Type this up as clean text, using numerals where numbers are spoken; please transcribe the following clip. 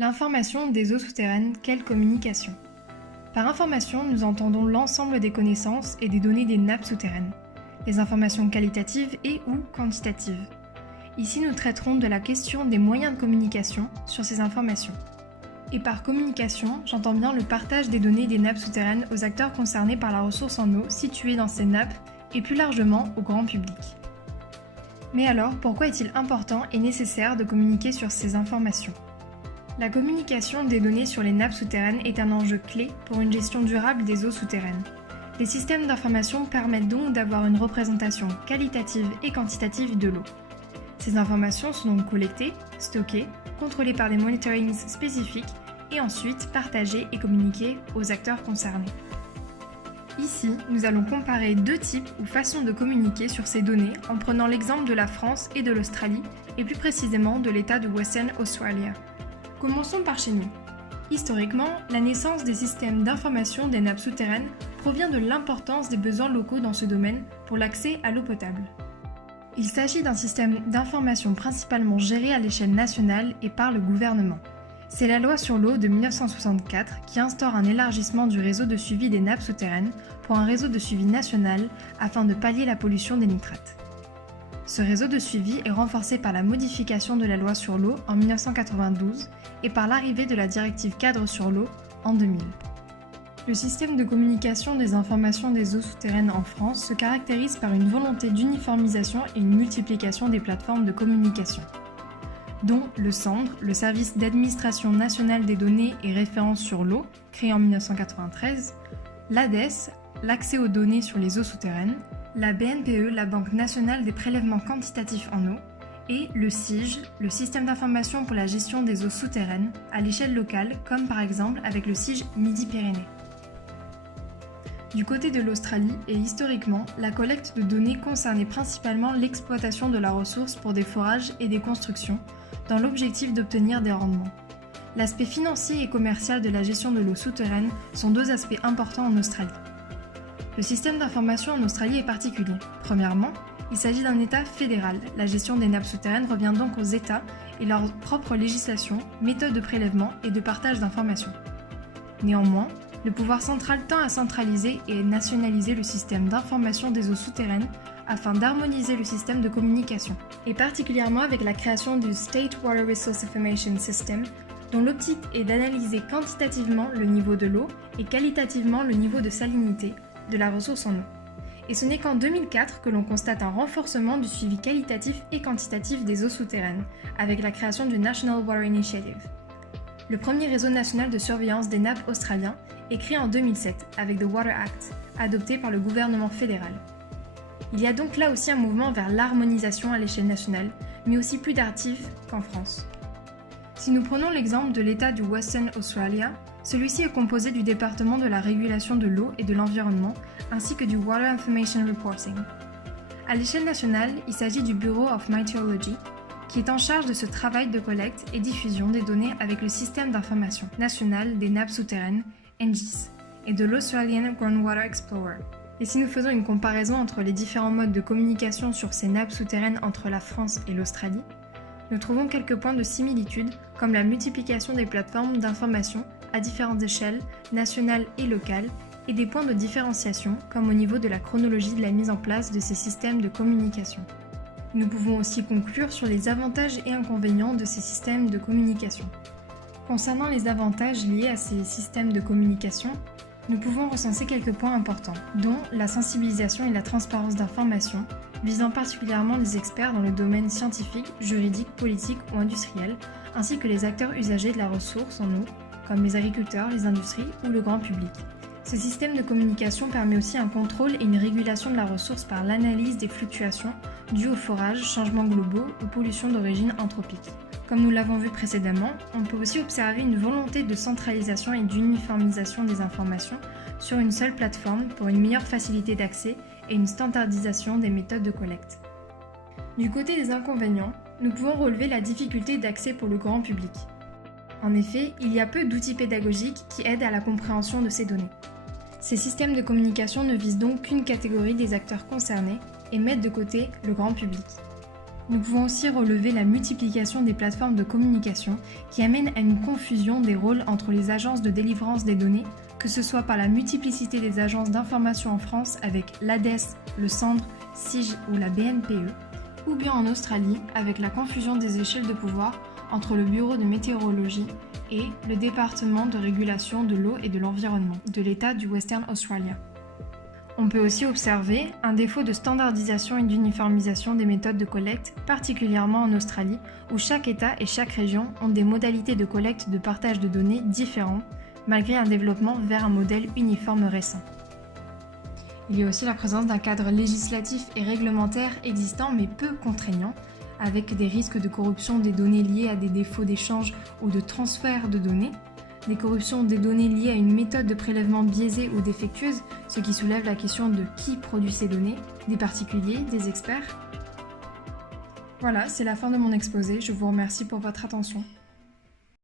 L'information des eaux souterraines, quelle communication? Par information, nous entendons l'ensemble des connaissances et des données des nappes souterraines, les informations qualitatives et ou quantitatives. Ici, nous traiterons de la question des moyens de communication sur ces informations. Et par communication, j'entends bien le partage des données des nappes souterraines aux acteurs concernés par la ressource en eau située dans ces nappes et plus largement au grand public. Mais alors, pourquoi est-il important et nécessaire de communiquer sur ces informations? La communication des données sur les nappes souterraines est un enjeu clé pour une gestion durable des eaux souterraines. Les systèmes d'information permettent donc d'avoir une représentation qualitative et quantitative de l'eau. Ces informations sont donc collectées, stockées, contrôlées par des monitorings spécifiques et ensuite partagées et communiquées aux acteurs concernés. Ici, nous allons comparer deux types ou façons de communiquer sur ces données en prenant l'exemple de la France et de l'Australie et plus précisément de l'État de Western Australia. Commençons par chez nous. Historiquement, la naissance des systèmes d'information des nappes souterraines provient de l'importance des besoins locaux dans ce domaine pour l'accès à l'eau potable. Il s'agit d'un système d'information principalement géré à l'échelle nationale et par le gouvernement. C'est la loi sur l'eau de 1964 qui instaure un élargissement du réseau de suivi des nappes souterraines pour un réseau de suivi national afin de pallier la pollution des nitrates. Ce réseau de suivi est renforcé par la modification de la loi sur l'eau en 1992 et par l'arrivée de la directive cadre sur l'eau en 2000. Le système de communication des informations des eaux souterraines en France se caractérise par une volonté d'uniformisation et une multiplication des plateformes de communication, dont le SANDRE, le Service d'administration nationale des données et références sur l'eau, créé en 1993, l'ADES, l'accès aux données sur les eaux souterraines, la BNPE, la Banque nationale des prélèvements quantitatifs en eau, et le SIGE, le système d'information pour la gestion des eaux souterraines, à l'échelle locale, comme par exemple avec le SIGE Midi-Pyrénées. Du côté de l'Australie, et historiquement, la collecte de données concernait principalement l'exploitation de la ressource pour des forages et des constructions, dans l'objectif d'obtenir des rendements. L'aspect financier et commercial de la gestion de l'eau souterraine sont deux aspects importants en Australie. Le système d'information en Australie est particulier. Premièrement, il s'agit d'un État fédéral. La gestion des nappes souterraines revient donc aux États et leur propre législation, méthode de prélèvement et de partage d'informations. Néanmoins, le pouvoir central tend à centraliser et nationaliser le système d'information des eaux souterraines afin d'harmoniser le système de communication, et particulièrement avec la création du State Water Resource Information System, dont l'optique est d'analyser quantitativement le niveau de l'eau et qualitativement le niveau de salinité de la ressource en eau. Et ce n'est qu'en 2004 que l'on constate un renforcement du suivi qualitatif et quantitatif des eaux souterraines, avec la création du National Water Initiative. Le premier réseau national de surveillance des nappes australien est créé en 2007 avec The Water Act, adopté par le gouvernement fédéral. Il y a donc là aussi un mouvement vers l'harmonisation à l'échelle nationale, mais aussi plus actif qu'en France. Si nous prenons l'exemple de l'État du Western Australia, celui-ci est composé du département de la régulation de l'eau et de l'environnement, ainsi que du Water Information Reporting. À l'échelle nationale, il s'agit du Bureau of Meteorology, qui est en charge de ce travail de collecte et diffusion des données avec le système d'information national des nappes souterraines, NGIS, et de l'Australian Groundwater Explorer. Et si nous faisons une comparaison entre les différents modes de communication sur ces nappes souterraines entre la France et l'Australie, nous trouvons quelques points de similitude, comme la multiplication des plateformes d'information à différentes échelles, nationales et locales, et des points de différenciation, comme au niveau de la chronologie de la mise en place de ces systèmes de communication. Nous pouvons aussi conclure sur les avantages et inconvénients de ces systèmes de communication. Concernant les avantages liés à ces systèmes de communication, nous pouvons recenser quelques points importants, dont la sensibilisation et la transparence d'informations, visant particulièrement les experts dans le domaine scientifique, juridique, politique ou industriel, ainsi que les acteurs usagers de la ressource en eau, comme les agriculteurs, les industries ou le grand public. Ce système de communication permet aussi un contrôle et une régulation de la ressource par l'analyse des fluctuations dues au forage, changements globaux ou pollution d'origine anthropique. Comme nous l'avons vu précédemment, on peut aussi observer une volonté de centralisation et d'uniformisation des informations sur une seule plateforme pour une meilleure facilité d'accès et une standardisation des méthodes de collecte. Du côté des inconvénients, nous pouvons relever la difficulté d'accès pour le grand public. En effet, il y a peu d'outils pédagogiques qui aident à la compréhension de ces données. Ces systèmes de communication ne visent donc qu'une catégorie des acteurs concernés et mettent de côté le grand public. Nous pouvons aussi relever la multiplication des plateformes de communication qui amène à une confusion des rôles entre les agences de délivrance des données, que ce soit par la multiplicité des agences d'information en France avec l'ADES, le Sandre, SIG ou la BNPE, ou bien en Australie avec la confusion des échelles de pouvoir entre le Bureau de météorologie et le département de régulation de l'eau et de l'environnement de l'État du Western Australia. On peut aussi observer un défaut de standardisation et d'uniformisation des méthodes de collecte, particulièrement en Australie, où chaque État et chaque région ont des modalités de collecte et de partage de données différentes, malgré un développement vers un modèle uniforme récent. Il y a aussi la présence d'un cadre législatif et réglementaire existant mais peu contraignant, avec des risques de corruption des données liées à des défauts d'échange ou de transfert de données, des corruptions des données liées à une méthode de prélèvement biaisée ou défectueuse, ce qui soulève la question de qui produit ces données, des particuliers, des experts. Voilà, c'est la fin de mon exposé, je vous remercie pour votre attention.